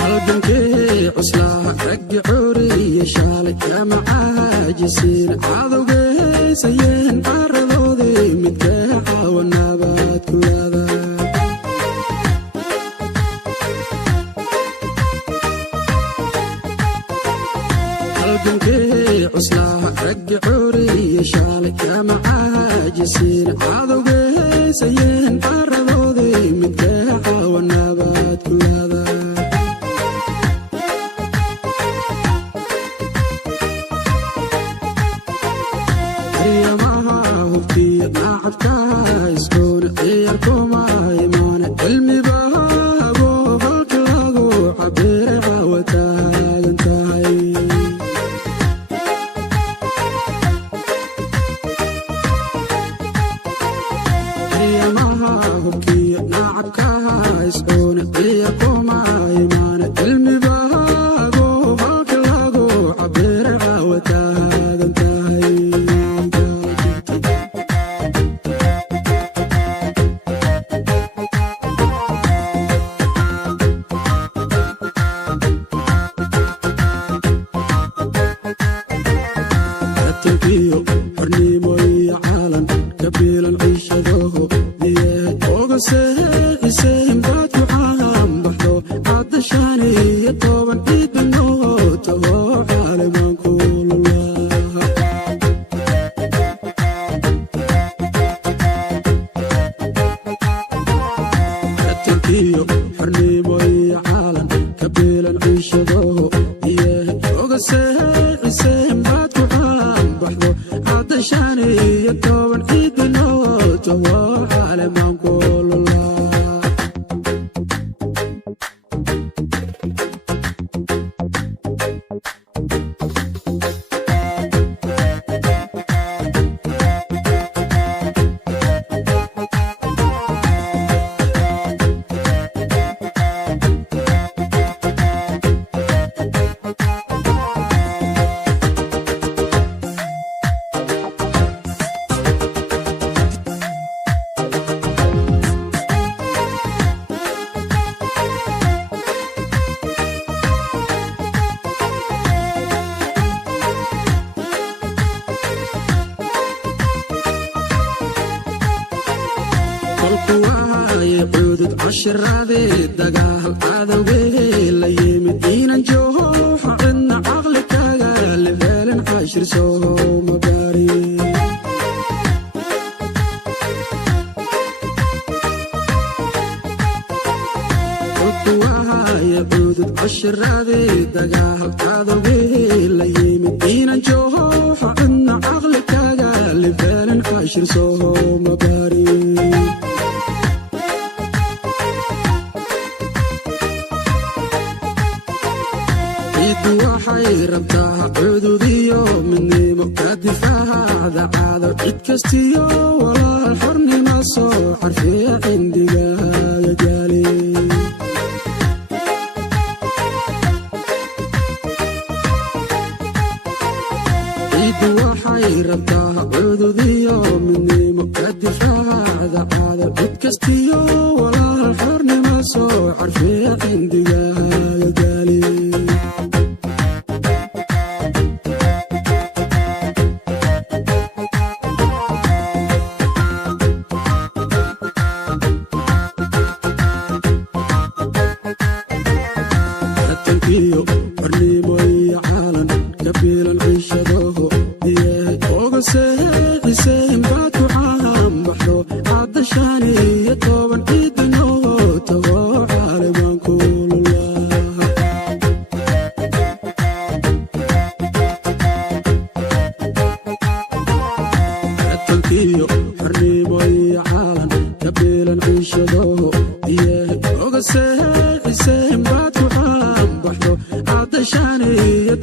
halgankii cuslaa raggi curiya shaalay kama caajisiin cadowga heysayeen caradoodii midkee caawanabaad ku yaadaa halgankii cuslaa raggi curiya shaalay kama caajisiin cadowga heysayeen caradoodii midkee caawanabaad ku yaadaa عشرادي دقال عدوي ليمد إينا نجوح عنا عقل كاقا لفعل عشر سوه مباري خطوها يبودد عشرادي دقال عدوي ليمد إينا نجوح عنا عقل كاقا لفعل عشر سوه مباري waxay rabtaa cududiyo midnimo ka difaaca caado cid kastiyo walaal xornimo soo xarfiya cindigaaga gaali cid waxay rabtaa cududiyo midnimo ka difaaca caado cid kastiyo walaal xornimo soo xarfiya cindigaaga gaali xornimo iyo caalan kabiilan ciishado iyahay oga seexiseen baad ku caalan baxdo caddashaan iyo